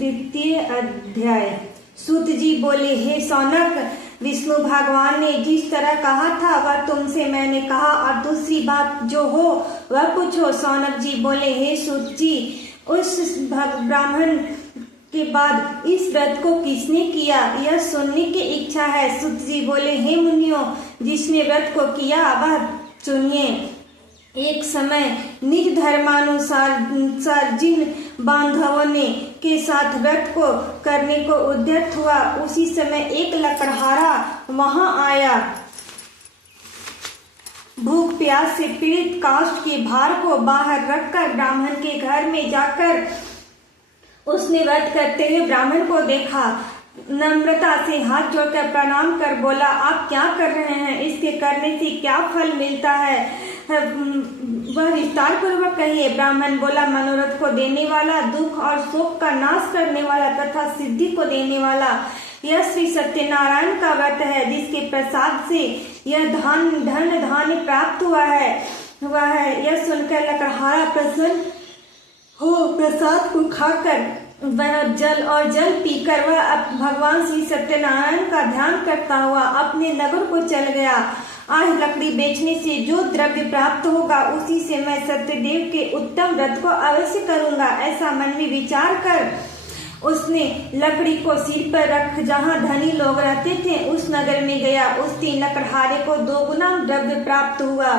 तृतीय अध्याय। सूत जी बोले, हे सौनक, विष्णु भगवान ने जिस तरह कहा था वह तुमसे मैंने कहा, और दूसरी बात जो हो वह पूछो। सौनक जी बोले, हे सूत जी, उस ब्राह्मण के बाद इस व्रत को किसने किया, यह सुनने की इच्छा है। सूत जी बोले, हे मुनियों, जिसने व्रत को किया वह सुनिए। एक समय निज धर्मानुसार जिन बांधवों ने के साथ व्रत को करने को उद्यत हुआ, उसी समय एक लकड़हारा वहां आया। भूख प्यास से पीड़ित काष्ठ के भार को बाहर रखकर ब्राह्मण के घर में जाकर उसने व्रत करते हुए ब्राह्मण को देखा। नम्रता से हाथ जोड़कर प्रणाम कर बोला, आप क्या कर रहे हैं, इसके करने से क्या फल मिलता है, वह विस्तार पूर्वक कहिए। ब्राह्मण बोला, मनोरथ को देने वाला, दुख और शोक का नाश करने वाला तथा सिद्धि को देने वाला यह श्री सत्यनारायण का व्रत है, जिसके प्रसाद से यह धन धान्य प्राप्त हुआ है। यह सुनकर लकड़हारा प्रसन्न हो प्रसाद को खाकर वह जल पीकर वह भगवान श्री सत्यनारायण का ध्यान करता हुआ अपने नगर को चल गया। आज लकड़ी बेचने से जो द्रव्य प्राप्त होगा उसी से मैं सत्यदेव के उत्तम व्रत को अवश्य करूंगा, ऐसा मन में विचार कर उसने लकड़ी को सिर पर रख जहाँ धनी लोग रहते थे उस नगर में गया। उस दिन लकड़हारे को 2 गुना द्रव्य प्राप्त हुआ।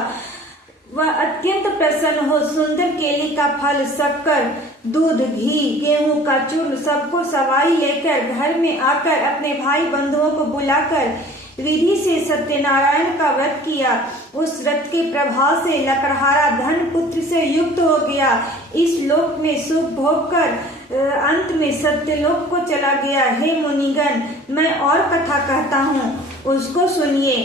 वह अत्यंत प्रसन्न हो सुंदर केले का फल, शक्कर, दूध, घी, गेहूं का चूर्ण सबको सवारी लेकर घर में आकर अपने भाई बंधुओं को बुलाकर विधि से सत्यनारायण का व्रत किया। उस व्रत के प्रभाव से लकड़हारा धन पुत्र से युक्त हो गया। इस लोक में सुख भोग कर अंत में सत्यलोक को चला गया। हे मुनिगण, मैं और कथा कहता हूँ, उसको सुनिए।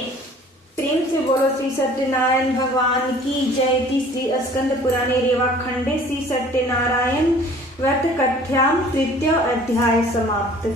प्रेम से बोलो श्री सत्यनारायण भगवान की जय। तीसरी स्कंद पुराणे रेवा खंडे श्री सत्यनारायण व्रत कथ्याम तृतीय अध्याय समाप्त।